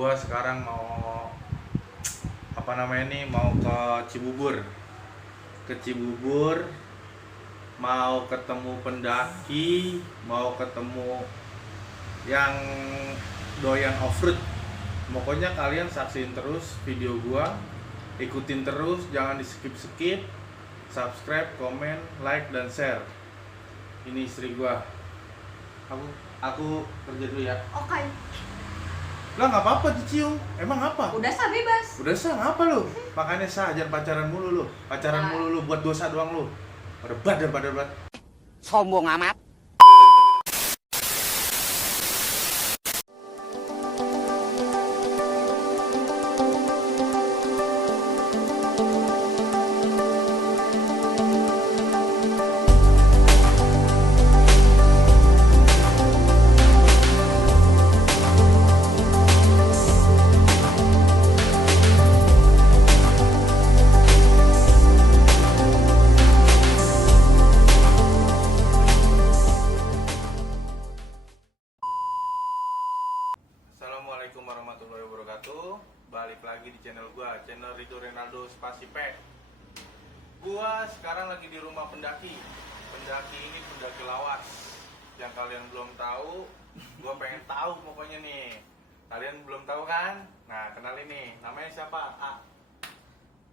Gua sekarang mau mau ke Cibubur. Ke Cibubur mau ketemu pendaki, mau ketemu yang doyan off-road. Pokoknya kalian saksiin terus video gua, ikutin terus, jangan di skip-skip. Subscribe, komen, like, dan share. Ini istri gua. Aku kerja dulu ya. Oke. Lah nggak apa-apa dicium. Emang apa? Udah sah bebas. Udah sah ngapa lu? Makanya sah, jangan pacaran mulu lu. Pacaran Nah. mulu lu buat dosa doang lu. Pada badar. Sombong amat. Assalamualaikum warahmatullahi wabarakatuh. Balik lagi di channel gua, channel Rido Renaldo Spasi P. Gua sekarang lagi di rumah pendaki. Pendaki ini pendaki lawas. Yang kalian belum tahu, gua pengen tahu pokoknya nih. Kalian belum tahu kan? Nah, kenalin nih. Namanya siapa?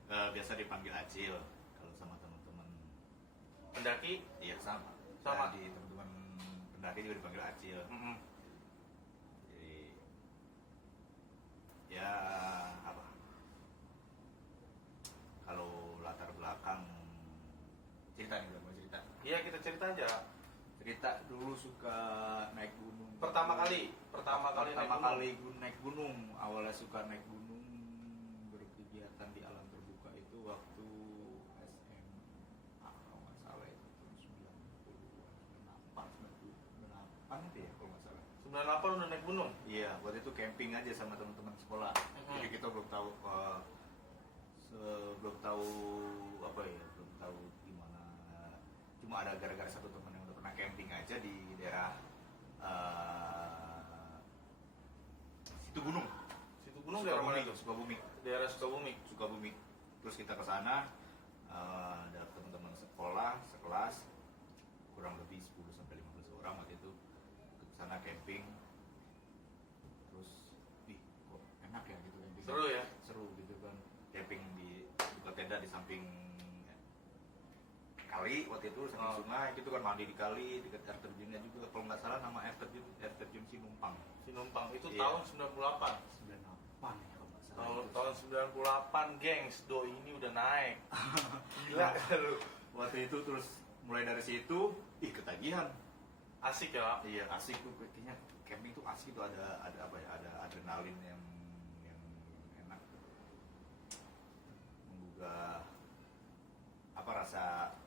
Biasa dipanggil Acil kalau sama teman-teman Pendaki? iya sama Sama. di teman-teman pendaki juga dipanggil Acil. Jadi ya apa, kalau latar belakang cerita nih, mau cerita Iya, kita cerita aja. dulu suka naik gunung. Pertama kali naik gunung, awalnya suka naik gunung, berkegiatan di alam terbuka itu waktu SMA kalau nggak salah, itu tahun 98 itu ya kalau nggak salah. 98 udah naik gunung. Iya, waktu itu camping aja sama teman-teman sekolah. Jadi kita belum tahu belum tahu gimana. Cuma ada gara-gara satu teman yang udah pernah camping aja di daerah situ gunung. Situ gunung daerah mana itu? Sukabumi. Daerah Sukabumi. Sukabumi. Terus kita ke sana, ada teman-teman sekolah sekelas kurang lebih 10 sampai 15 orang waktu itu ke sana camping. Terus kok enak ya gitu camping. Seru ya? Seru gitu kan. Camping di buka tenda di samping kali waktu itu, samping sungai, itu kan mandi di kali, dekat air terjunnya juga. Kalau nggak salah nama air terjun Sinumpang. Sinumpang itu Iya. tahun 98. 98 ya kalau nggak salah. Tahun 98, gengs, do ini udah naik. Gila lu. Waktu itu terus mulai dari situ, ketagihan. Asik ya? Iya, asik tuh kayaknya. Camping tuh asik tuh, ada apa ya? Ada adrenalin yang enak. Menggugah apa rasa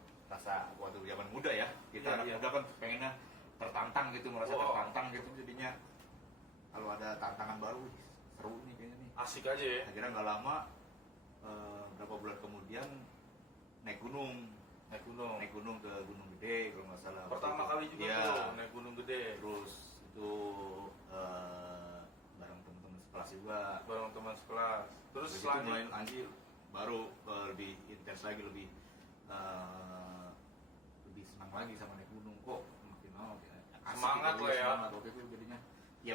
waktu zaman muda ya. Kita anak muda kan pengennya tertantang gitu, merasa tertantang gitu, jadinya kalau ada tantangan baru, seru nih kayaknya nih. Asik aja ya? Akhirnya nggak lama, berapa bulan kemudian naik gunung ke Gunung Gede kalau nggak salah. Pertama kali juga ya, tuh naik Gunung Gede. terus itu bareng teman-teman sekelas juga. Bareng teman sekelas. Terus Begitu selanjutnya mulai anjir, baru lebih intens lagi, lebih senang lagi sama naik gunung. Kok makin lama asik Semangat gitu, lah ya. semangat waktu itu jadinya. Ya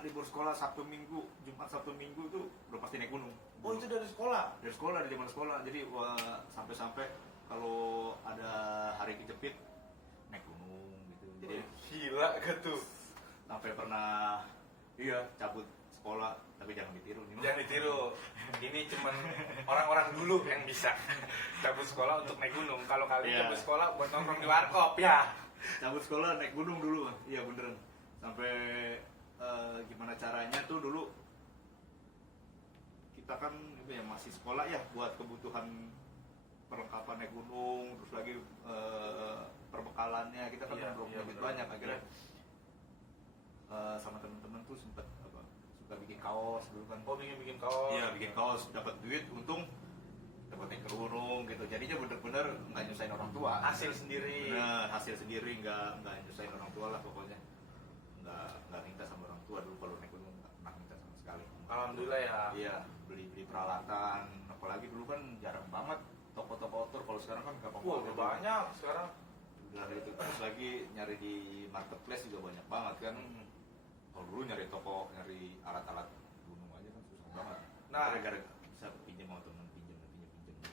libur sekolah Sabtu Minggu, Jumat Sabtu Minggu itu udah pasti naik gunung. oh, itu dari sekolah? Dari sekolah, dari zaman sekolah. Jadi sampai kalau ada hari kejepit naik gunung gitu. Jadi Gila gitu. sampai pernah cabut sekolah, tapi jangan ditiru nih. Jangan ditiru. Ini cuman orang-orang dulu yang bisa cabut sekolah untuk naik gunung. Kalau kalian Iya. cabut sekolah buat nongkrong di warkop ya. Cabut sekolah naik gunung dulu. Iya beneran. Sampai gimana caranya tuh dulu kita kan masih sekolah ya, buat kebutuhan perlengkapan naik gunung, terus lagi perbekalannya kita kan belum begitu banyak. Akhirnya sama temen-temen tuh suka bikin kaos dulu kan. Oh, bikin kaos. Iya, bikin kaos, dapat duit, untung dapat naik ke gunung gitu. Jadinya bener-bener nggak nyusahin orang tua. Hasil sendiri. Nah, hasil sendiri, nggak nyusahin orang tua lah pokoknya. Nggak minta sama orang tua dulu, kalau naik gunung nggak pernah minta sama sekali. Alhamdulillah ya. Iya, beli peralatan. Apalagi dulu kan jarang banget toko-toko outdoor. Kalau sekarang kan gampang Wah, banget. udah banyak sekarang. Udah itu terus lagi nyari di marketplace juga banyak banget kan. Kalau dulu nyari toko, nyari alat-alat gunung aja kan susah banget. Nah, gara-gara bisa pinjam sama teman, pinjam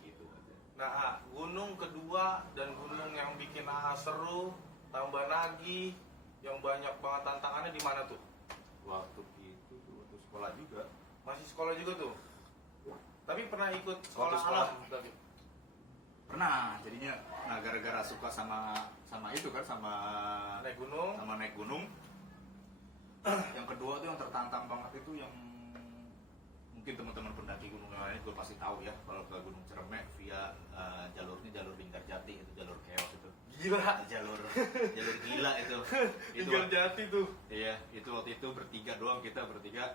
gitu aja. Nah, gunung kedua dan gunung yang bikin seru, tambah nagih, yang banyak banget tantangannya di mana tuh? Waktu itu tuh waktu sekolah juga. Masih sekolah juga tuh. Tapi pernah ikut sekolah Waktu sekolah. alam tapi. Pernah, jadinya nah gara-gara suka sama itu kan sama Naik gunung. Yang kedua tuh yang tertantang banget itu yang mungkin teman-teman pendaki gunung yang lain gue pasti tahu ya, kalau ke Gunung Cermek via jalurnya jalur Linggarjati, itu jalur chaos itu. Gila. Jalur gila itu. Linggarjati tuh. Iya, itu waktu itu bertiga doang, kita bertiga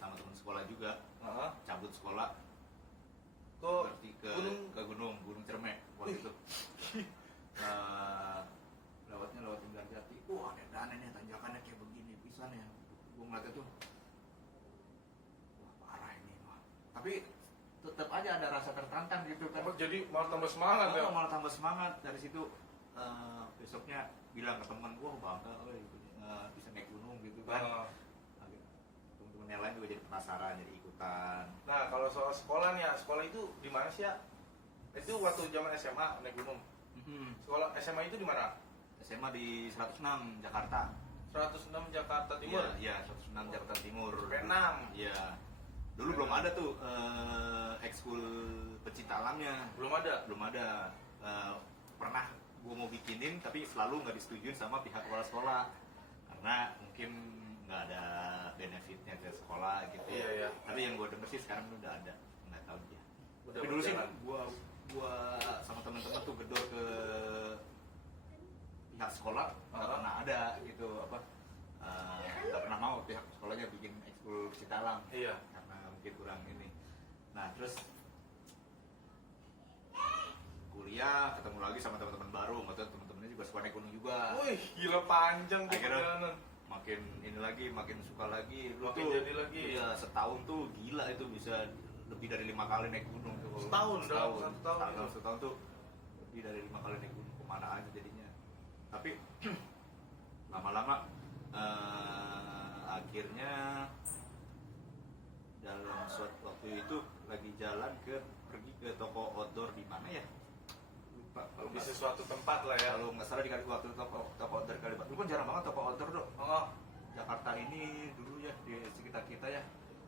sama teman sekolah juga. Cabut sekolah Kok berarti gunung ke Gunung Cermek waktu itu. Lewatnya lewat Linggarjati. Wah, aneh-aneh tanjakannya kayak begini pisan ya. Gue ngeliatnya tuh, wah parah ini mah. Tapi tetap aja ada rasa tertantang gitu kan. jadi malah tambah semangat ya. Malah tambah semangat. Dari situ besoknya bilang ke teman gue, bangga bisa naik gunung gitu kan. Teman-teman yang lain juga jadi penasaran, jadi ikutan. Nah, kalau soal sekolah nih ya, sekolah itu di mana sih ya? Itu waktu zaman SMA naik gunung. Sekolah SMA itu di mana? SMA di 106 Jakarta. 106 Jakarta Timur. Iya, 106 Jakarta Timur. P6. Iya. Dulu belum ada tuh ekskul pecinta alamnya. Belum ada. Pernah gue mau bikinin tapi selalu nggak disetujuin sama pihak kepala sekolah karena mungkin nggak ada benefitnya ke sekolah gitu. Iya. Tapi yang gue denger sih sekarang udah ada, nggak tahu dia. Udah Tapi dulu sih berjalan. gua sama teman-teman tuh gedor ke pihak sekolah, nggak pernah ada gitu apa, nggak pernah mau pihak sekolahnya bikin ekskul pecinta alam. Iya. Karena mungkin kurang ini. Nah terus kuliah ketemu lagi sama teman-teman baru, maksudnya teman-temannya juga suka naik gunung juga. Wih, gila panjang tuh Akhirnya perjalanan. makin ini lagi, makin suka lagi. Lu Makin tuh, jadi lagi. Iya, setahun tuh gila itu bisa lebih dari 5 kali naik gunung tuh. Setahun, dalam satu tahun Dalam itu. setahun tuh lebih dari 5 kali naik gunung, kemana aja jadinya. Tapi lama-lama akhirnya dalam suatu waktu itu lagi jalan pergi ke toko outdoor di mana ya? Lupa. Kalau Di nggak- sesuatu tempat lah ya. kalau nggak salah di waktu toko outdoor Kalibata. Dulu kan jarang banget toko outdoor dok. Jakarta ini dulu ya di sekitar kita ya,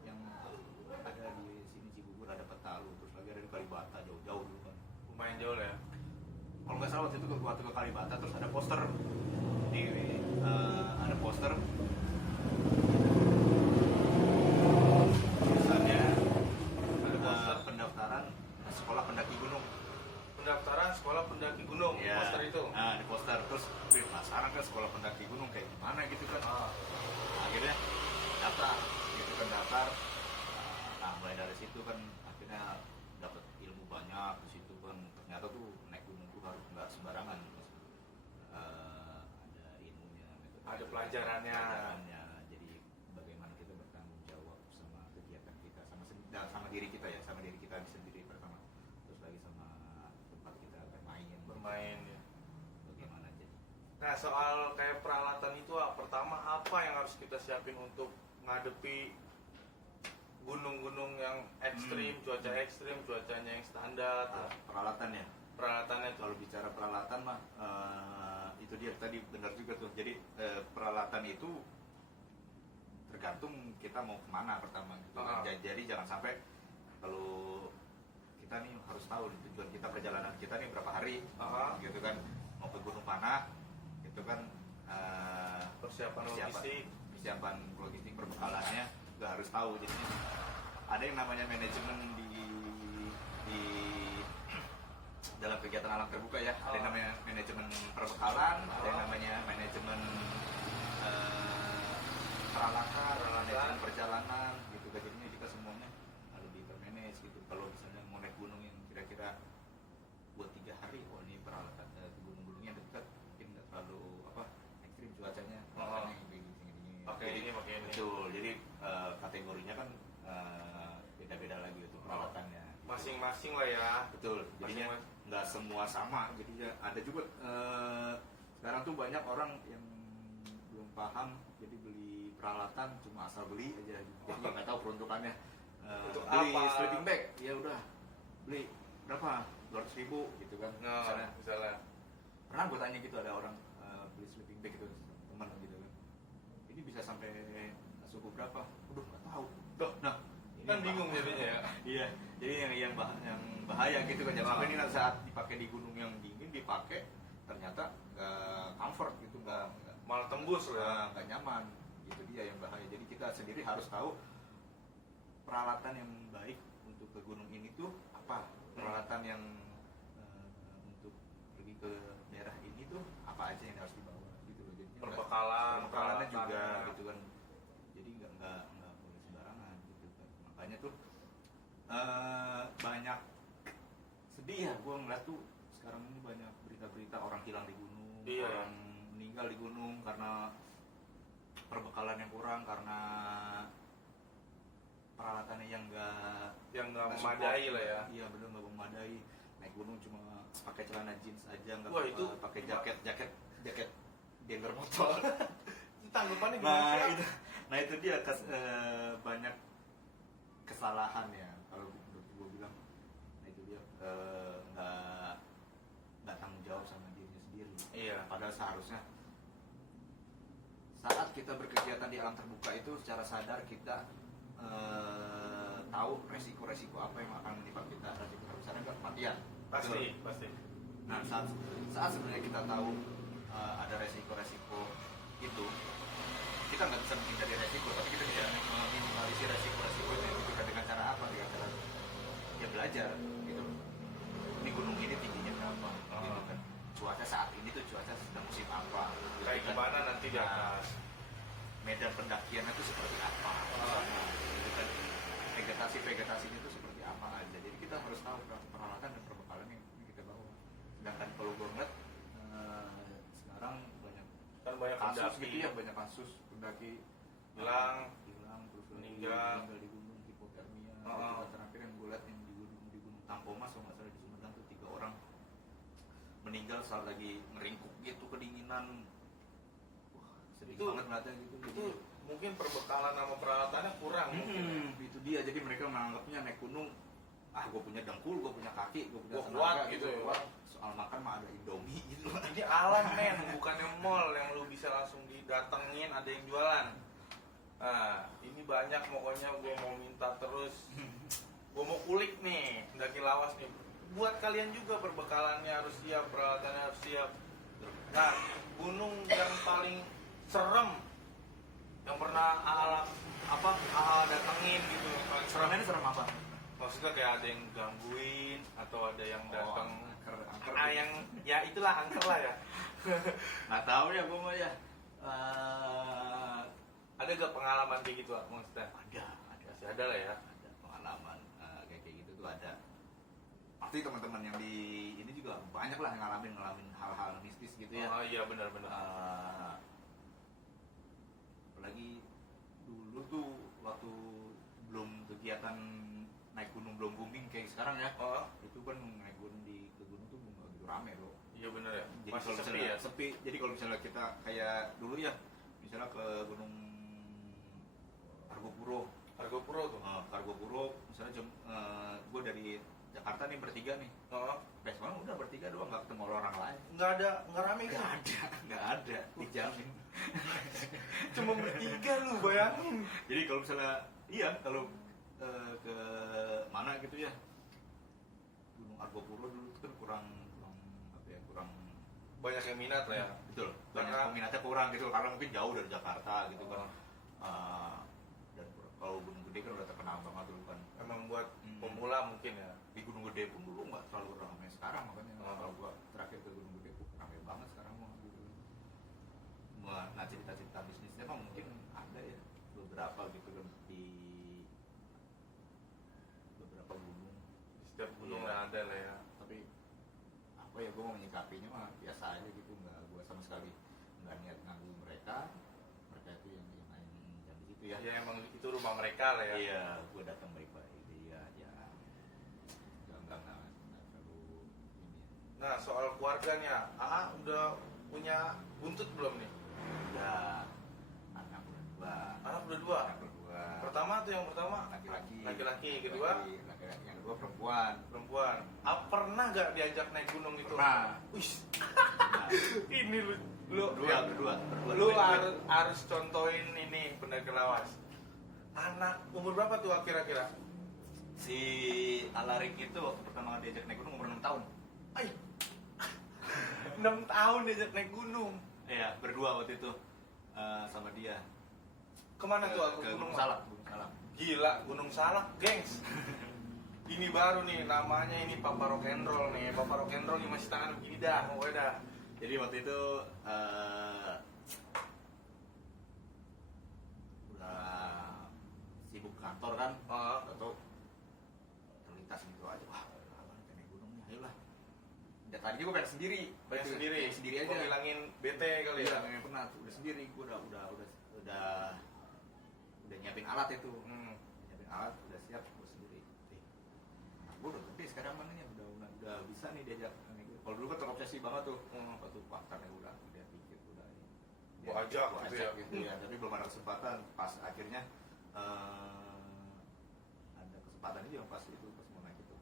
yang ada di sini Cibubur ada Petalu, terus lagi ada di Kalibata jauh-jauh dulu kan. Lumayan jauh lah ya. Kalau nggak salah waktu itu waktu ke Kalibata terus ada poster tulisannya Ada poster. pendaftaran sekolah pendaki gunung. Pendaftaran sekolah pendaki gunung. Ya. Poster itu. Nah di poster terus penasaran kan sekolah pendaki gunung kayak gimana gitu kan. Akhirnya daftar gitu kan daftar. Nah mulai dari situ kan akhirnya dapat ilmu banyak di situ kan. Ternyata tuh naik gunung tuh harus nggak sembarangan. Ada ilmunya, Ada pelajarannya. Jadi bagaimana kita bertanggung jawab sama kegiatan kita, sama diri kita ya, sama diri kita sendiri pertama, terus lagi sama tempat kita Bermain ya. bagaimana jadi. Nah, soal kayak peralatan itu pertama apa yang harus kita siapin untuk ngadepi gunung-gunung yang ekstrim, cuaca ekstrim, cuacanya yang standar, Peralatan ya. peralatannya tuh. Kalau bicara peralatan mah itu dia tadi benar juga tuh. Jadi peralatan itu tergantung kita mau kemana pertama gitu. Jadi jangan sampai kalau kita nih harus tahu nih, tujuan kita perjalanan kita nih berapa hari gitu kan, mau ke gunung mana gitu kan, Persiapan logistik perbekalannya nggak harus tahu. Jadi ada yang namanya manajemen di dalam kegiatan alam terbuka ya. Ada yang namanya manajemen perbekalan, ada yang namanya manajemen peralatan, manajemen perjalanan gitu. Jadinya kita semuanya lebih termanage gitu. Kalau misalnya mau naik gunung yang kira-kira buat 3 hari, oh ini peralatan gunung-gunungnya dekat, mungkin nggak terlalu ekstrim cuacanya, pakai ini. Pakai ini. Betul. Jadi masing-masing lah ya. Betul, jadinya nggak semua sama. Jadi ada juga sekarang tuh banyak orang yang belum paham, jadi beli peralatan cuma asal beli aja, jadi nggak tahu peruntukannya. Untuk Beli apa? sleeping bag, ya udah beli berapa, 200.000 gitu kan. Misalnya. Pernah gue tanya gitu, ada orang beli sleeping bag gitu, teman gitu kan, ini bisa sampai suhu berapa? Udah nggak tahu. Nah, ini Kan yang bingung jadinya ya. Iya, jadi yang bahaya gitu kan. Jangan sampai ini nanti saat dipakai di gunung yang dingin, dipakai ternyata nggak comfort gitu, nggak Malah tembus loh ya. nggak nyaman. Itu dia yang bahaya. Jadi kita sendiri harus tahu peralatan yang baik untuk ke gunung ini tuh apa. Peralatan yang untuk pergi ke daerah ini tuh apa aja yang harus dibawa gitu loh. Jadi Perbekalannya peralatannya juga gitu kan. Jadi nggak boleh sembarangan gitu kan. Makanya tuh banyak sedih ya gue ngeliat tuh sekarang ini banyak berita-berita orang hilang di gunung, Iya. orang meninggal di gunung karena perbekalan yang kurang, karena peralatannya yang nggak memadai lah ya. Iya bener, nggak memadai. Naik gunung cuma pakai celana jeans aja, nggak Wah, itu pakai jaket dealer motor. Itu tanggapannya gimana Nah sih? itu, itu dia banyak kesalahan ya kalau menurut gue bilang. Nah itu dia nggak tanggung jawab sama dirinya sendiri. Iya. Padahal seharusnya saat kita berkegiatan di alam terbuka itu secara sadar kita tahu resiko-resiko apa yang akan menimpa kita. Resiko terbesarnya kan kematian. Pasti. Nah saat sebenarnya kita tahu ada resiko-resiko itu, kita nggak bisa menghindari resiko, tapi kita bisa meminimalisir resiko-resiko itu. Dengan cara apa? Dengan cara ya belajar gitu. Ini gunung ini tingginya berapa? Gitu kan. Cuaca saat ini tuh cuaca sedang musim apa? Gitu Kayak kan. gimana nanti di atas? Medan pendakiannya itu seperti apa? Gitu kan. Vegetasinya itu seperti apa aja. Jadi kita harus tahu peralatan dan perbekalan yang kita bawa. Sedangkan kalau gue ngeliat sekarang Banyak kasus pendaki. gitu ya, banyak kasus pendaki Hilang terus meninggal di gunung, hipotermia. Oh. Itu terakhir yang gue lihat yang di gunung Tampomas kalau nggak salah di Sumedang tuh 3 orang meninggal saat lagi ngeringkuk gitu kedinginan. Wah, sedih Itu- banget ngeliatnya gitu. itu mungkin perbekalan sama peralatannya kurang mungkin. Itu dia, jadi mereka menganggapnya naik gunung, gue punya dengkul, gue punya kaki, gue punya Gua tenaga kuat gitu ya. kuat. Soal makan mah ada Indomie gitu. Ini alam men, bukannya mall yang lu bisa langsung didatengin ada yang jualan. Nah, ini banyak pokoknya gue mau minta terus. Gue mau kulik nih, pendaki lawas nih. Buat kalian juga perbekalannya harus siap, peralatannya harus siap. Nah, gunung yang paling serem yang pernah datengin gitu. Paling serem. Seremnya ini serem apa? Maksudnya kayak ada yang gangguin atau ada yang datang angker. yang ya itulah angker lah ya. Nggak tahu ya gue mah ya. Ada gak pengalaman kayak gitu maksudnya? Ada. Masih ada lah ya. Ada pengalaman kayak gitu tuh ada. Pasti teman-teman yang di ini juga banyak lah yang ngalamin hal-hal mistis gitu ya. Oh iya benar-benar. Apalagi dulu tuh waktu belum kegiatan naik gunung belum booming kayak sekarang ya. Oh Itu kan naik gunung ke gunung tuh nggak begitu rame loh. iya benar ya. Jadi Masih kalau sepi misalnya ya. sepi. Jadi kalau misalnya kita kayak dulu ya, misalnya ke gunung Argopuro, Argopuro tuh. Argopuro misalnya gue dari Jakarta nih bertiga nih. Oh Besok udah bertiga doang, nggak ketemu orang lain. nggak rame kan? Nggak ada, dijamin. Cuma bertiga lu bayangin. Jadi kalau misalnya kalau ke mana gitu ya, Gunung Argopuro dulu itu kan kurang Banyak yang minat lah ya. betul, banyak Karena- peminatnya kurang gitu karena mungkin jauh dari Jakarta gitu kan. Dan kalau Gunung Gede kan udah terkenal banget dulu kan. Emang buat pemula mungkin ya. Di Gunung Gede pun dulu nggak terlalu ramai sekarang, makanya kalau gua terakhir ke Gunung Gede tuh ramai banget sekarang mah gitu. Nah cerita-cerita bisnisnya mah mungkin ada ya beberapa gitu kan di beberapa gunung. Di setiap gunung Iya. ada lah ya. Tapi apa ya, gue mau menyikapinya mah biasa aja gitu, nggak gue sama sekali nggak niat nganggu mereka itu yang main jam di situ ya. Ya emang itu rumah mereka lah ya. Iya, gue datang baik-baik dia ya. Nah, soal keluarganya, AA udah punya buntut belum nih? Udah anak berdua. Anak udah dua. Anak berdua. Pertama tuh yang pertama Laki-laki. Laki-laki, kedua Laki-laki. Yang kedua perempuan. perempuan. Pernah gak diajak naik gunung itu? Pernah. Wih, Nah, ini lu berdua. lu harus contohin ini pendaki lawas. Anak umur berapa tuh kira-kira? Si Alarik itu waktu pertama kali diajak naik gunung umur 6 tahun. Ay, 6 tahun diajak naik gunung. Iya, berdua waktu itu sama dia. Kemana tuh aku? Ke Gunung Salak. Gila, Gunung Salak, gengs. Ini baru nih, namanya ini Papa Rock and Roll nih. Papa Rock and Roll nih masih tangan begini dah, pokoknya dah. Jadi waktu itu udah sibuk kantor kan, atau terlintas gitu aja. Wah, abang naik gunung nih, ayolah. Dan tadi gue pengen sendiri, Pengen sendiri, sendiri aja. Mau ngilangin bete kali Iya, ya. pengen pernah tuh, udah sendiri. Gue udah nyiapin alat itu. Nyiapin alat, udah siap, gue sendiri. Gue udah gede sekarang mananya, udah bisa nih diajak. Kalau dulu kan terobsesi banget tuh, waktu pakarnya udah pikir udah ini. Gua ajak gitu ya. Gitu ya, tapi belum ada kesempatan. Pas akhirnya ada kesempatan aja pas mau naik itu.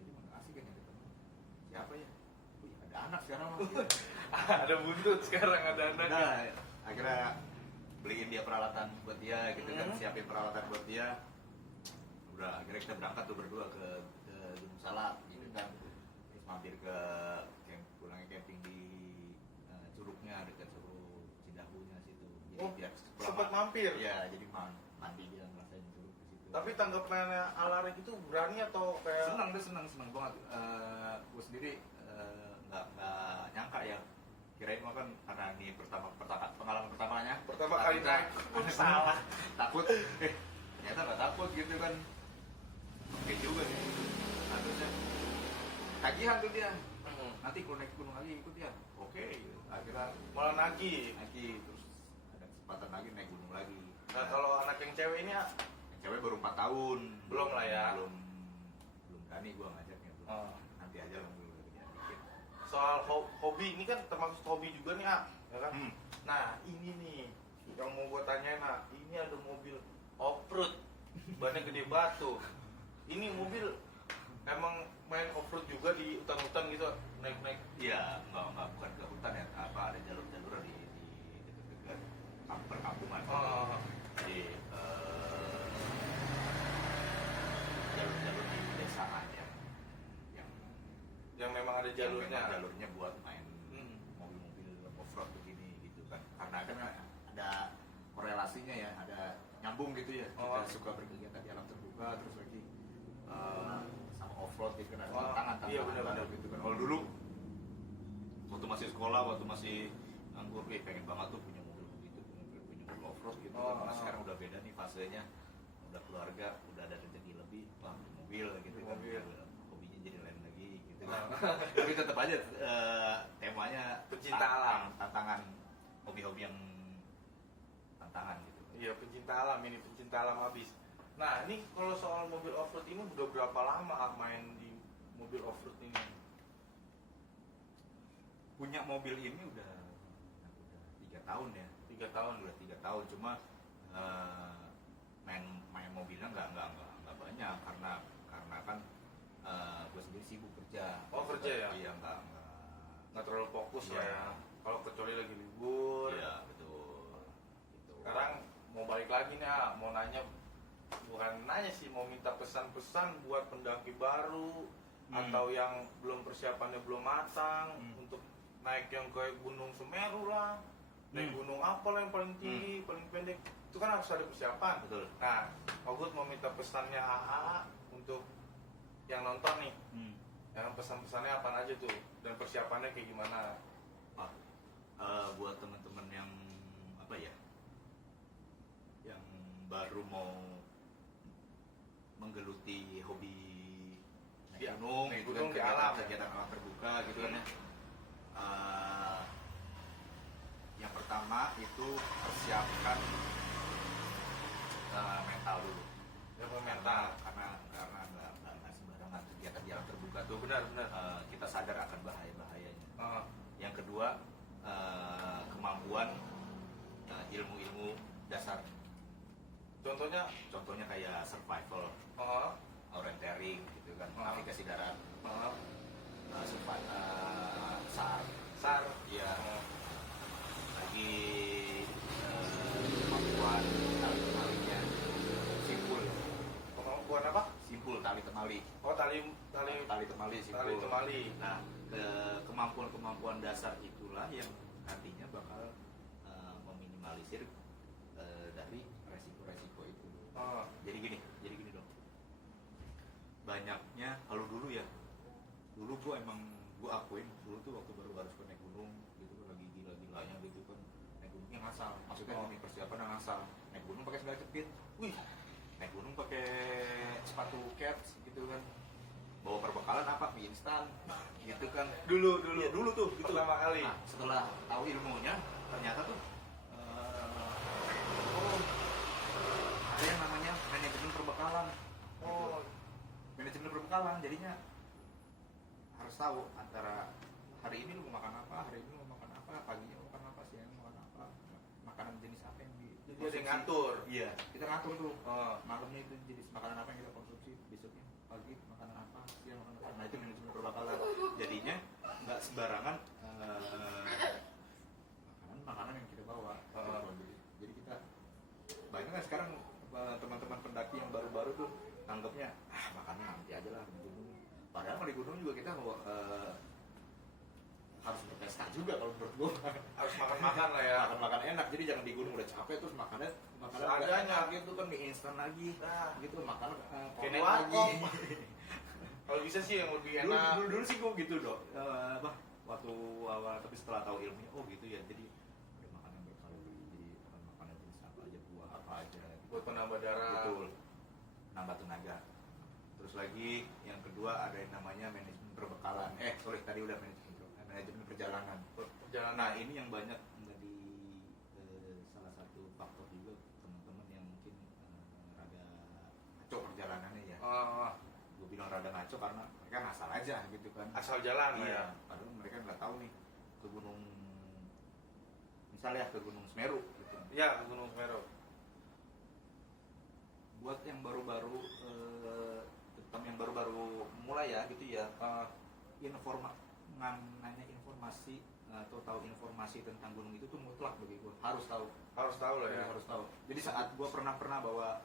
Jadi mana asik kan ya ketemu. Siapa ya? Wih, ada anak sekarang mah. Ada buntut sekarang, ada anak. Nah, akhirnya beliin dia peralatan buat dia gitu kan, siapin peralatan buat dia. Udah akhirnya kita berangkat tuh berdua ke Gunung Salak gitu kan. Terus mampir ke pulangnya camping di Curugnya dekat Curug Cidahunya situ. Jadi biar sempat mampir. Iya, jadi mandi dia ngerasain Curug di situ. Tapi tanggapannya Alarik itu berani atau kayak senang banget. Gue sendiri nggak nyangka ya. Kirain mah kan karena ini pengalaman pertamanya. pertama kali naik salah. Takut. Ternyata nggak takut gitu kan. Oke juga sih. Nah, terusnya tagihan tuh dia. Nanti kalau naik gunung lagi ikut ya. Oke. Gitu. Akhirnya Malah nagih. terus ada kesempatan lagi naik gunung lagi. Nah, kalau anak yang cewek ini Yang cewek baru 4 tahun. Belum lah ya. Belum berani gua ngajaknya. Nanti aja lah dulu dikit. soal hobi ini kan termasuk hobi juga nih, ya kan? Nah, ini nih yang mau gue tanyain, ini ada mobil off-road, bannya gede batu. Ini mobil emang main off-road juga di hutan-hutan gitu, naik-naik. Iya, nggak bukan ke hutan ya, ada jalur-jalur di dekat-dekat perkampungan. Jadi jalur-jalur di pedesaan yang memang ada jalurnya. jalurnya buat main mobil-mobil off-road begini gitu kan. Karena kan ada korelasinya ya, ada nyambung gitu ya. Kita suka berkegiatan di alam terbuka, terus lagi sama off-road gitu kan, ada tantangan iya, benar-benar gitu kan. Kalau dulu waktu masih sekolah, waktu masih nganggur, pengen banget tuh punya mobil begitu, punya mobil off-road gitu kan. Sekarang udah beda nih fasenya, udah keluarga, udah ada rezeki lebih, mobil gitu kan. Hobinya jadi lain lagi gitu kan. Tapi tetap aja temanya Pecinta alam. tantangan, hobi-hobi yang tantangan gitu. Iya, pencinta alam, ini pencinta alam habis. Nah, ini kalau soal mobil off-road ini udah berapa lama main di mobil off-road ini? Punya mobil ini udah 3 tahun ya. 3 tahun. Udah 3 tahun, cuma main mobilnya nggak banyak karena kan gue sendiri sibuk kerja. Kerja ya? Iya, Nggak terlalu fokus Iya. lah ya. Kalau kecuali lagi libur. Iya, betul. Gitu. Sekarang mau balik lagi nih, mau nanya, bukan nanya sih, mau minta pesan-pesan buat pendaki baru atau yang belum persiapannya belum matang untuk naik yang kayak Gunung Semeru lah, naik gunung apa lah yang paling tinggi, paling pendek, itu kan harus ada persiapan. Betul. Nah, Ogut mau minta pesannya AA untuk yang nonton nih, yang pesan-pesannya apa aja tuh dan persiapannya kayak gimana? Buat teman-teman yang apa ya, yang baru mau menggeluti hobi naik gunung, naik gitu gunung di kan, alam, kegiatan alam terbuka gitu kan ya. Yang pertama itu persiapkan mental dulu. Yang mental. Karena nggak sembarangan kegiatan di alam terbuka tuh. Benar. Kita sadar akan bahayanya. Ah, Yang kedua, kemampuan ilmu-ilmu dasar. contohnya Kayak survival, ah, orienteering gitu kan, Ah. navigasi darat, ah, SAR, SAR. ya, Ah, lagi kemampuan tali temalinya, simpul, kemampuan apa? simpul tali temali, Oh, tali temali, simpul. tali temali. Nah, kemampuan dasar itulah yang nantinya bakal meminimalisir dari resiko-resiko itu. Ah, Jadi gini dong. Banyaknya kalau dulu gue akuin dulu tuh waktu baru harus naik gunung gitu kan, lagi gila-gilanya gitu kan, naik gunungnya ngasal, maksudnya ini persiapan yang ngasal, naik gunung pakai sandal jepit, naik gunung pakai sepatu cats gitu kan, bawa perbekalan apa, mie instan gitu kan, dulu Iya, dulu tuh gitu. pertama kali. Nah, setelah tahu ilmunya ternyata tuh oh, ada yang namanya manajemen perbekalan. Oh, Manajemen perbekalan jadinya harus tahu antara hari ini lu mau makan apa, hari ini lu mau makan apa, paginya mau makan apa, siang mau makan apa, makanan jenis apa yang jadi ada yang ngatur. Iya, kita ngatur tuh. Ah, Malamnya itu jenis makanan apa yang kita konsumsi, besoknya pagi makanan apa, siang makanan apa. Nah, itu manajemen perbekalan. Jadinya nggak sembarangan makanan yang kita bawa. Jadi kita banyak kan sekarang teman-teman pendaki yang baru-baru tuh anggapnya makannya nanti aja lah di gunung. Padahal di gunung juga kita harus berpesta juga kalau menurut gua. harus makan lah ya. Makan enak, jadi jangan di gunung udah capek terus makanan Seadanya. enak gitu kan, mie instan lagi gitu, makan Kayak korek warkop. Kalau bisa sih yang lebih enak. dulu sih gua gitu dong, waktu awal, tapi setelah tahu ilmunya oh gitu ya, jadi ada makanan berkalori, jadi makanan jenis apa aja, buah apa aja gitu. Buat penambah darah. Betul, nambah tenaga. Terus lagi yang kedua ada yang namanya manajemen perbekalan. Tadi udah manajemen perjalanan. Perjalanan. Nah, ini yang banyak menjadi salah satu faktor juga teman-teman yang mungkin rada ngaco perjalanannya ya. Gue bilang rada ngaco karena mereka ngasal aja gitu kan. Asal jalan lah ya. Iya, padahal mereka nggak tahu nih ke gunung, misalnya ke Gunung Semeru gitu. Iya, ke Gunung Semeru. Buat yang baru-baru terutama yang baru-baru mulai ya gitu ya, nanya informasi atau tahu informasi tentang gunung itu tuh mutlak bagi gue, harus tahu Lah ya. harus tahu. Jadi saat gue pernah bawa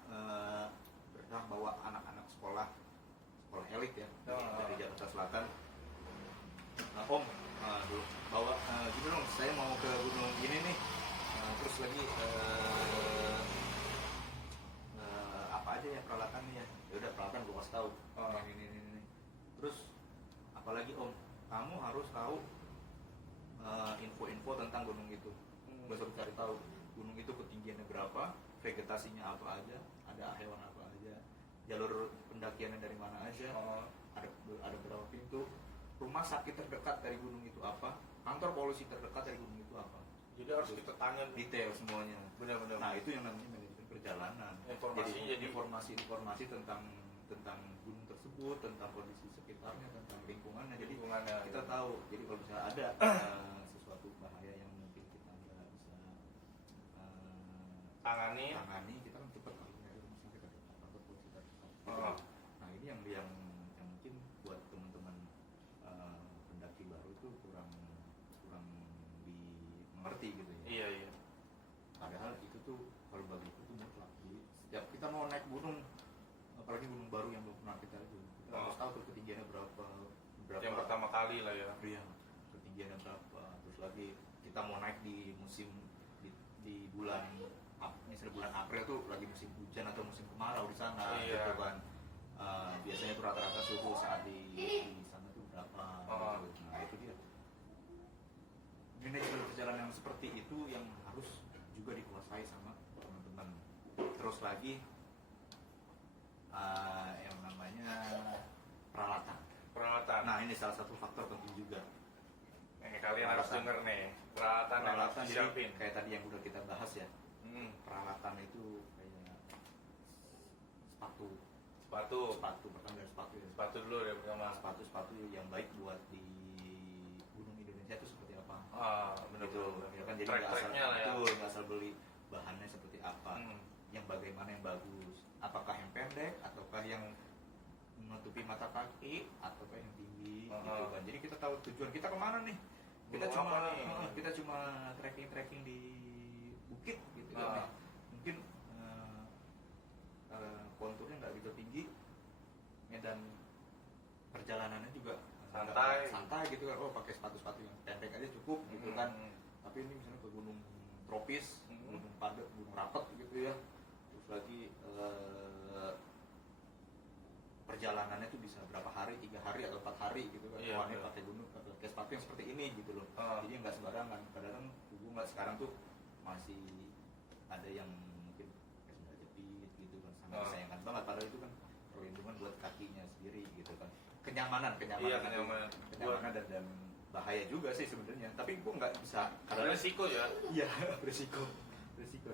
anak-anak sekolah elit ya dari Jakarta Selatan, om dulu bawa gini dong, saya mau ke gunung ini nih, terus lagi apa aja ya peralatannya ya, udah peralatan gue kasih tahu, ini. Terus apalagi om, kamu harus tahu info-info tentang gunung itu. Gue suruh cari tahu gunung itu ketinggiannya berapa, vegetasinya apa aja, ada hewan apa aja, jalur pendakiannya dari mana aja, ada berapa pintu, rumah sakit terdekat dari gunung itu apa, kantor polisi terdekat dari gunung itu apa. Jadi harus kita tanya Detail semuanya. benar-benar. Nah, itu yang namanya manajemen perjalanan. Informasinya Jadi informasi tentang gunung tersebut, tentang kondisi sekitarnya, tentang lingkungannya. Jadi lingkungannya. kita tahu. Jadi kalau misalnya ada sesuatu bahaya yang mungkin kita nggak bisa tangani. kita kan cepat nyari rumah sakit terdekat atau polisi terdekat. Oh. Nah, ini yang mungkin buat teman-teman pendaki baru itu kurang dimengerti gitu ya. Iya. Padahal itu tuh kalau bagi itu tuh mutlak. Jadi setiap kita mau naik gunung, apalagi gunung baru yang belum pernah kita harus tahu tuh ketinggiannya berapa. Yang pertama kali lah ya. Iya, ketinggiannya berapa. Terus lagi kita mau naik di musim di bulan misalnya bulan April tuh lagi musim hujan atau musim kemarau di sana, Iya. gitu kan. Biasanya tuh rata-rata suhu saat di sana tuh berapa. Gitu. Nah, itu dia. Manajemen perjalanan yang seperti itu yang harus juga dikuasai sama teman-teman. Terus lagi yang namanya peralatan. Nah, ini salah satu faktor penting juga. Kalian harus denger nih. Peralatan yang harus Jadi disiapin. kayak tadi yang udah kita bahas ya. Peralatan itu kayak sepatu Sepatu pertama dari sepatu ya. dulu ya pertama. Sepatu yang baik buat di campingnya tuh seperti apa. Benar Gitu. benar. Ya kan, jadi nggak asal, Track-tracknya lah ya. betul, nggak asal beli bahannya seperti apa, Hmm. yang bagaimana yang bagus, apakah yang pendek ataukah yang menutupi mata kaki ataukah yang tinggi, gitu kan. Jadi kita tahu tujuan kita kemana nih. Kita Gunung cuma apa nih? kita cuma trekking di bukit gitu kan. Mungkin konturnya nggak gitu tinggi, medan perjalanannya juga santai gitu kan. Oh, pakai sepatu yang pendek aja cukup gitu kan. Tapi ini misalnya ke gunung tropis, gunung padat, gunung rapet gitu ya, terus lagi perjalanannya tuh bisa berapa hari, 3 hari atau 4 hari gitu kan. Iya, Wah, ini bener. pakai sepatu yang seperti ini gitu loh. Jadi nggak sembarangan. Kadang gue nggak, sekarang tuh masih ada yang mungkin pakai sandal jepit gitu kan, sangat disayangkan banget. Padahal itu kan perlindungan buat kakinya sendiri gitu kan. Kenyamanan Iya, kenyamanan. dan bahaya juga sih sebenarnya. Tapi gue nggak bisa, Karena resiko ya. iya berisiko.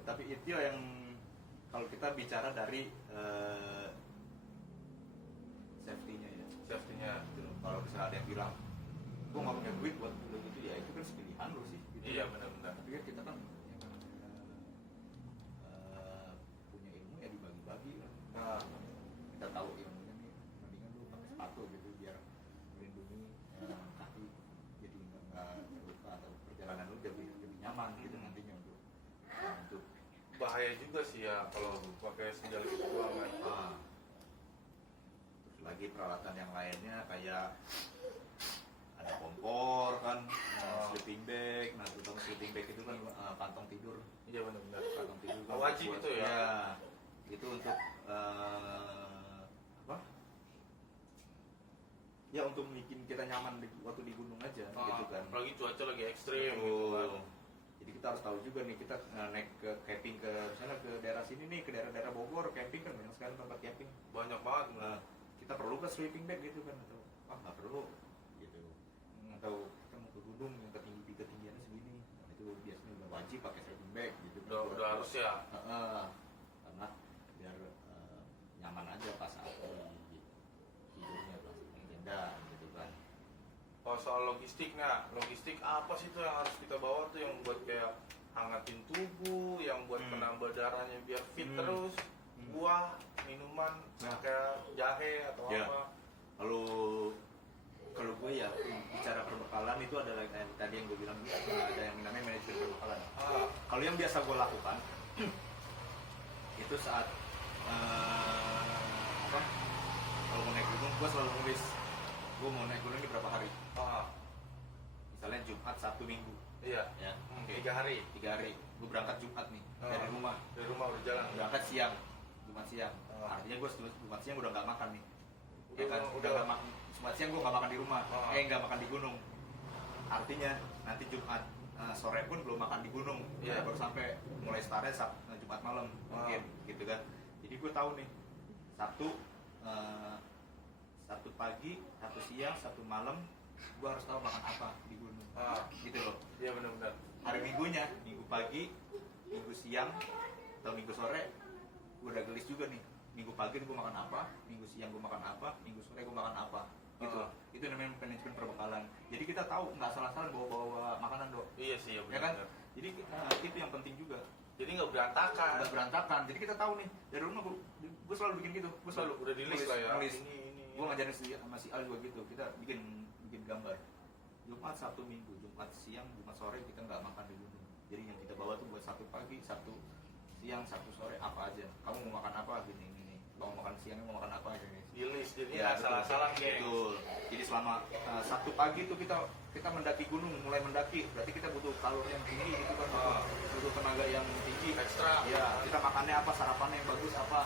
Tapi itu yang kalau kita bicara dari safety-nya ya. Safety-nya. Gitu loh. Kalau misalnya ada yang bilang, gue nggak punya duit buat beli gitu, ya itu kan pilihan lo sih. Gitu. Iya, benar-benar. Tapi kan kita kan yang namanya, punya ilmu ya dibagi-bagi lah. Kita tahu ilmunya nih, mendingan lu pakai sepatu gitu biar melindungi kaki, jadi nggak terluka atau perjalanan lu lebih nyaman gitu nantinya untuk Bahaya juga sih ya kalau pakai sandal gitu doang kan. Terus lagi peralatan yang lainnya kayak ada kompor kan, sleeping bag. Nah, terutama sleeping bag itu kan kantong tidur. Iya, benar-benar. Kantong tidur kan Wajib buat- itu ya. Iya, itu untuk apa? Ya untuk bikin kita nyaman waktu di gunung aja gitu kan. Apalagi cuaca lagi ekstrim Betul. gitu kan. Jadi kita harus tahu juga nih, kita naik ke camping ke misalnya ke daerah sini nih, ke daerah-daerah Bogor, camping kan banyak sekali tempat camping. Banyak banget. Nah, kita perlu ke sleeping bag gitu kan, atau nggak perlu gitu. Atau kita mau ke gunung yang di ketinggiannya segini, nah, itu biasanya udah wajib pakai sleeping bag gitu kan. Udah harus ya. Karena biar nyaman aja pas saat di tidurnya, pas di tenda gitu kan. Kalau soal logistik, logistik apa sih tuh yang harus kita bawa tuh, yang buat kayak hangatin tubuh, yang buat penambah darahnya biar fit terus, buah, minuman, kayak jahe atau Ya. apa. Kalau gue ya bicara perbekalan itu adalah kayak tadi yang gue bilang, ada yang namanya manajemen perbekalan. Kalau yang biasa gue lakukan itu saat kalau mau naik gunung, gue selalu nulis gue mau naik gunung ini berapa hari. Misalnya Jumat, Sabtu, Minggu. Iya. Ya. 3 hari. 3 hari. Gue berangkat Jumat nih dari rumah. Dari rumah udah jalan. Berangkat siang, Jumat siang. Artinya gue Jumat siang udah nggak makan nih. Ya kan, Udah nggak makan. Jumat siang gue nggak makan di rumah. Nggak makan di gunung. Artinya nanti Jumat sore pun belum makan di gunung. Iya. Baru sampai mulai startnya Jumat malam mungkin, gitu kan. Jadi gue tahu nih Sabtu pagi, Sabtu siang, Sabtu malam, gue harus tahu makan apa di gunung. Gitu loh. Iya, benar-benar. Hari Minggunya, Minggu pagi, Minggu siang, atau Minggu sore, gue udah gelis juga nih. Minggu pagi gue makan apa, Minggu siang gue makan apa, Minggu sore gue makan apa. Gitu. Itu namanya manajemen perbekalan. Jadi kita tahu nggak salah-salah bawa makanan, Dok. Iya sih, ya Ya kan? benar. Jadi itu yang penting juga. Jadi nggak berantakan. Nggak berantakan. Jadi kita tahu nih dari rumah gue selalu bikin gitu. Gue selalu udah di list lah ya. nulis. Ini. Gue ngajarin sama si Al juga gitu. Kita bikin gambar. Jumat, Sabtu, Minggu, Jumat siang, Jumat sore kita nggak makan di gunung. Jadi yang kita bawa tuh buat Sabtu pagi, Sabtu siang, Sabtu sore apa aja. Kamu mau makan apa gini. Mau makan siangnya mau makan apa gini. Di list, jadi Ya, nggak salah-salah geng. betul. Jadi selama Sabtu pagi itu kita mendaki gunung, mulai mendaki, berarti kita butuh kalori yang tinggi gitu kan, butuh tenaga yang tinggi. Ekstra. Ya, kita makannya apa, sarapannya yang bagus apa,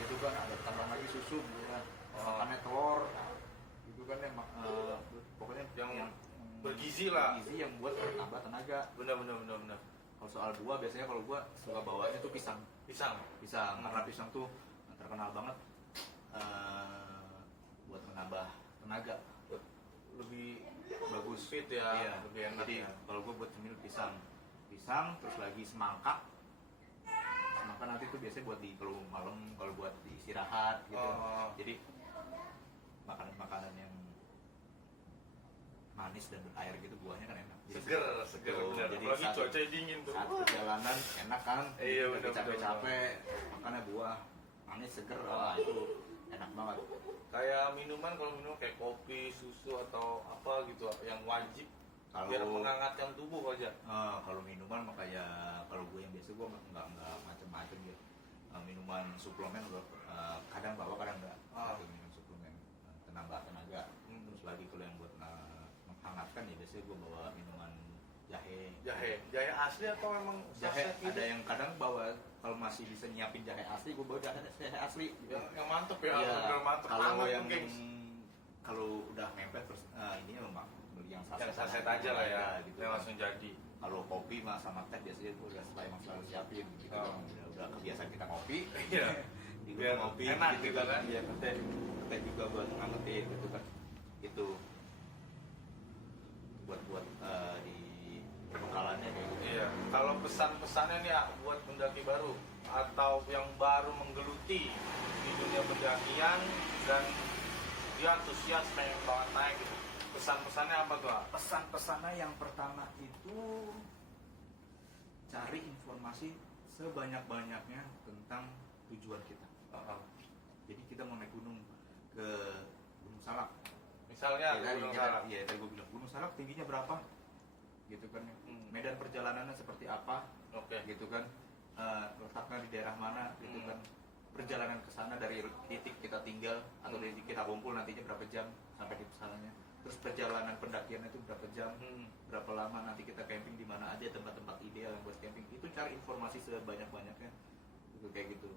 gitu kan, ada tambah lagi susu, gitu kan. Makannya telur, gitu kan yang pokoknya Yang bergizi lah. Bergizi yang buat bertambah tenaga. Benar. Kalau soal buah biasanya kalau gua suka bawanya tuh pisang. Pisang. Karena pisang tuh terkenal banget buat menambah tenaga, Lebih bagus, fit ya, iya. lebih enak Jadi ya. kalau gue buat cemil pisang terus lagi semangka nanti tuh biasanya buat kalau malam, kalau buat istirahat gitu. Jadi makanan yang manis dan berair gitu, buahnya kan enak. Jadi Seger tuh, bener. jadi Apalagi saat- cuaca dingin tuh. saat perjalanan enak kan. Iya, Lagi bener, capek-capek makannya buah manis seger, wah itu enak banget. Kayak minuman, kalau minum kayak kopi, susu atau apa gitu yang wajib Kalau biar menghangatkan tubuh aja. kalau minuman mah kayak kalau gue yang biasa gue nggak macem-macem gitu. Minuman suplemen gue kadang bawa kadang enggak. Atau minum suplemen tenaga. Terus lagi kalau yang buat menghangatkan ya biasanya gue bawa minuman Jahe asli atau memang jahe. saset gitu? Ada yang kadang bawa, kalau masih bisa nyiapin jahe asli gue bawa jahe asli gitu. yang mantep ya, Iya, bener mantep. kalau Hangat yang tuh, gengs. kalau udah mepet terus ini memang beli yang saset, Yang saset aja lah ya, gitu. yang langsung jadi. Kalau kopi mah sama teh biasanya gue udah selalu siapin gitu. Oh. Udah kebiasaan kita ngopi. Iya. Di Biar ngopi enak gitu juga kan. Iya, teh juga buat ngangetin gitu kan. Itu buat di perbekalannya kayak gitu. Iya. Kalau pesan-pesannya nih ya, buat pendaki baru atau yang baru menggeluti di dunia pendakian dan dia antusias pengen banget naik gitu. Pesan-pesannya apa tuh? Pesan-pesannya yang pertama itu cari informasi sebanyak-banyaknya tentang tujuan kita. Jadi kita mau naik gunung ke Gunung Salak. Misalnya Gunung Salak. Iya, tadi gue bilang Gunung Salak tingginya berapa? Gitu kan. Medan perjalanannya seperti apa? Oke. Gitu kan. Letaknya di daerah mana? Gitu kan. Perjalanan ke sana dari titik kita tinggal atau dari titik kita kumpul nantinya berapa jam sampai di sananya. Terus perjalanan pendakiannya itu berapa jam, berapa lama nanti kita camping di mana aja, tempat-tempat ideal yang buat camping. Itu cari informasi sebanyak-banyaknya. Itu kayak gitu.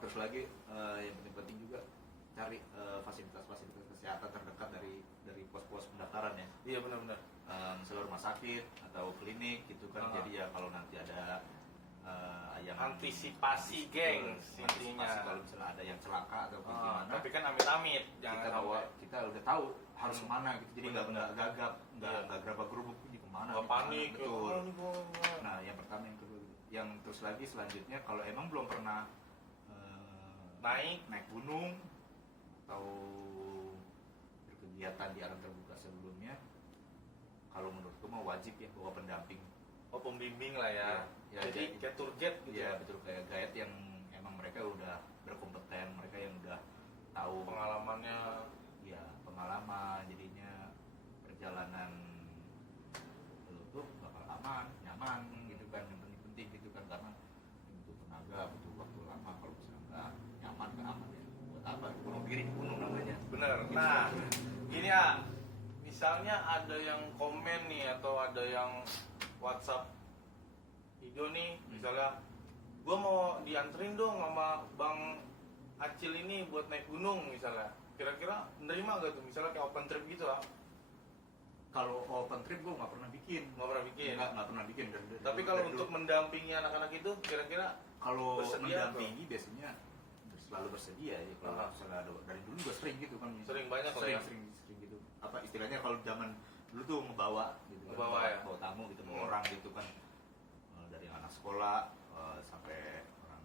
Terus lagi yang penting-penting juga cari fasilitas-fasilitas kesehatan terdekat dari pos-pos pendaftaran ya. Iya benar-benar. Misalnya rumah sakit atau klinik gitu kan. Jadi ya kalau nanti ada yang Antisipasi, gengs, antisipasi intinya. kalau misalnya ada yang celaka atau gimana, Tapi kan amit-amit, jangan kita bawa, kita udah tahu harus kemana gitu. Jadi nggak Benar. gagap, Iya. nggak gerabak gerubuk ini kemana. Nggak gitu. panik. Betul. Oh, ini gua. Nah, yang pertama, yang kedua, yang terus lagi selanjutnya kalau emang belum pernah naik gunung atau berkegiatan di alam terbuka sebelumnya, kalau menurutku mah wajib ya bawa pendamping. Oh, pembimbing lah ya. Ya, Jadi kayak tour guide gitu. Iya betul, kayak guide yang emang mereka udah berkompeten, mereka yang udah tahu Pengalamannya. ya pengalaman, jadinya perjalanan lu tuh bakal aman, nyaman gitu kan, yang penting gitu kan, karena butuh tenaga, butuh waktu lama. Kalau misalnya nggak nyaman, nggak aman ya buat apa, bunuh diri di gunung namanya. Bener. Nah, gini ya. Misalnya ada yang komen nih atau ada yang WhatsApp video nih, misalnya gue mau dianterin dong sama Bang Acil ini buat naik gunung misalnya. Kira-kira nerima gak tuh? Misalnya kayak open trip gitu lah. Kalau open trip gue nggak pernah bikin. Nggak pernah bikin. Tapi kalau untuk mendampingi anak-anak itu, kira-kira kalau bersedia mendampingi biasanya selalu bersedia ya. Kalau misalnya ada, dari dulu juga sering gitu kan. Sering banyak lah ya. sering gitu. Apa istilahnya kalau zaman dulu tuh ngebawa gitu kan. Ngebawa ya. Bawa tamu gitu, bawa orang gitu kan. Dari anak sekolah sampai orang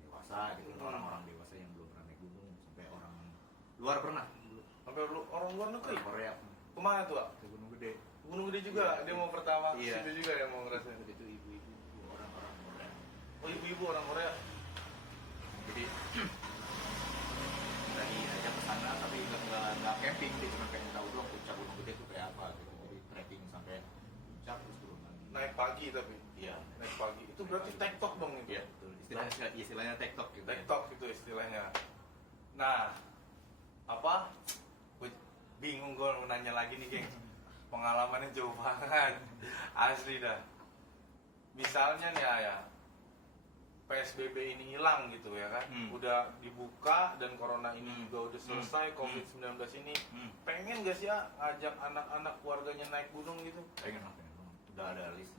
dewasa gitu, orang-orang dewasa yang belum pernah naik gunung, sampai orang luar pernah dulu. sampai orang luar negeri. Orang Korea Kemana tuh, Pak? ke Gunung Gede. Gunung Gede juga. Iya. Dia mau pertama ke Iya. situ juga ya, mau ngerasain. Itu ibu-ibu, orang-orang Korea. Oh, ibu-ibu orang Korea. Jadi tadi aja ke sana tapi nggak camping, dia cuma pengen tahu doang puncak Gunung Gede itu kayak apa gitu. Jadi trekking sampai puncak terus turun lagi. Naik pagi tapi. Iya. Naik pagi. Itu berarti tektok dong itu. Iya, betul. Istilahnya TikTok gitu. ya. TikTok itu istilahnya. Nah, apa? Gue bingung gue mau nanya lagi nih, geng. Pengalamannya jauh banget. Asli dah. Misalnya nih ya, PSBB ini hilang gitu ya kan. Udah dibuka dan corona ini juga udah selesai, COVID-19 ini. Pengen gak sih ya ngajak anak-anak keluarganya naik gunung gitu? Pengen banget. Udah ada list.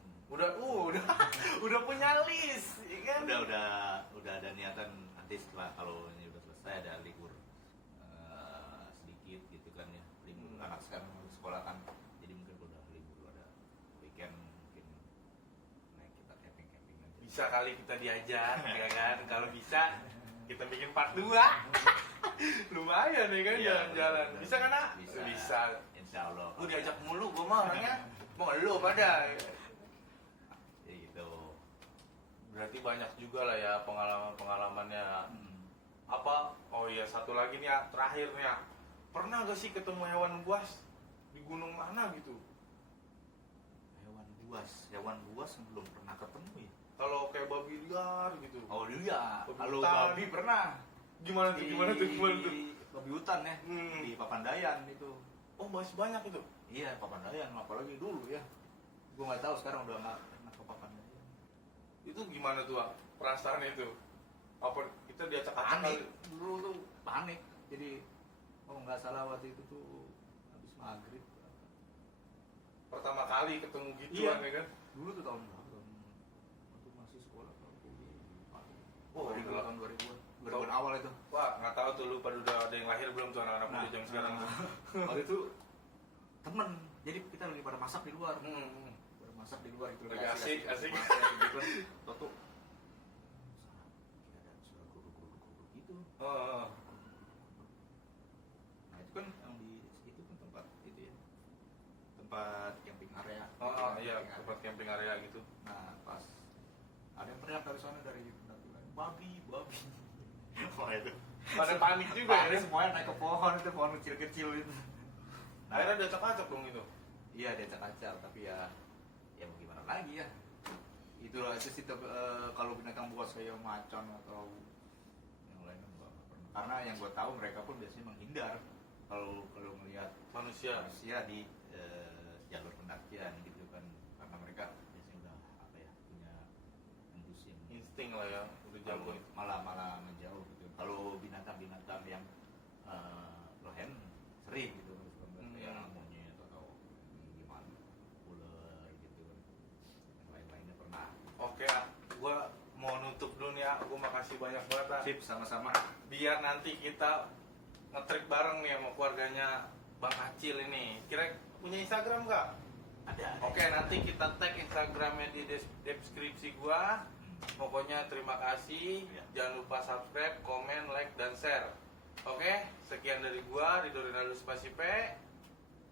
Udah punya list, ya kan? Udah ada niatan nanti setelah kalau ini udah selesai ada libur sedikit gitu kan ya, libur anak sekarang sekolah kan, jadi mungkin udah libur ada weekend mungkin naik kita camping aja. Bisa kali kita diajak ya kan, kalau bisa kita bikin part 2. Lumayan ya kan, Iya, jalan-jalan. bener. Bisa kan, Nak? Bisa. Bisa. Insya Allah. Gue diajak mulu, gue mah orangnya mau lu pada. Ya gitu. Berarti banyak juga lah ya pengalamannya. Hmm. Apa? Oh iya, satu lagi nih ya, terakhir nih ya. Pernah gak sih ketemu hewan buas di gunung mana gitu? Hewan buas belum pernah ketemu ya. Kalau kayak babi liar gitu. Oh iya, Babi kalau hutan. babi pernah. Gimana tuh? Gimana tuh? Babi hutan ya, Hmm. di Papandayan itu. Oh, masih banyak itu. Iya, Papandayan, apalagi dulu ya. Gue nggak tahu sekarang udah nggak pernah ke Papandayan. Itu gimana tuh, Wak? Perasaan itu? Apa kita diacak-acak Panik, kali? dulu tuh panik. Jadi, oh nggak salah waktu itu tuh habis maghrib. Pertama kali ketemu Iya. gituan ya kan? Dulu tuh tahun berapa? Waktu masih sekolah tahun Oh, tahun udah. 2000-an. 2000-an awal itu. Wah, nggak tahu tuh lu pada udah ada yang lahir belum tuh anak-anak muda jam sekarang tuh. Waktu itu temen, jadi kita lagi pada masak di luar. Hmm. Pada masak di luar itu Lagi asik. Toto. Ada suara guruk gitu. Oh. Nah itu kan yang di itu kan tempat itu ya, tempat camping area. Oh, iya, Camping area. tempat camping area gitu. Nah pas ada yang teriak dari sana dari pendakian, babi. Oh itu. Pada panik juga Panik ya. semuanya naik ke pohon itu, pohon kecil itu. Nah, Akhirnya diacak-acak dong itu. iya dia acak tapi ya mau gimana lagi ya. Itulah itu sih kalau binatang buas kayak macan atau yang lain kan nggak pernah. Karena yang gue tahu mereka pun biasanya menghindar kalau melihat Manusia. manusia di jalur pendakian gitu kan, karena mereka biasanya udah apa ya, punya embus yang Insting lah ya, udah jago itu. malah menjauh gitu. Kalau binatang-binatang yang lohen sering gitu kayak monyet atau gimana, ular gitu kan, yang lain-lainnya pernah. Oke, gua mau nutup dulu nih ya. Gua makasih banyak banget ah. Sip, sama-sama. Biar nanti kita nge-trip bareng nih sama keluarganya Bang Acil ini. Kira punya Instagram nggak? Ada. Oke, nanti kita tag Instagramnya di deskripsi gua. Pokoknya terima kasih. Ya. Jangan lupa subscribe, komen, like, dan share. Oke, sekian dari gua, Ridho Rinaldo Spasipe,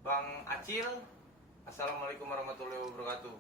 Bang Acil. Assalamualaikum warahmatullahi wabarakatuh.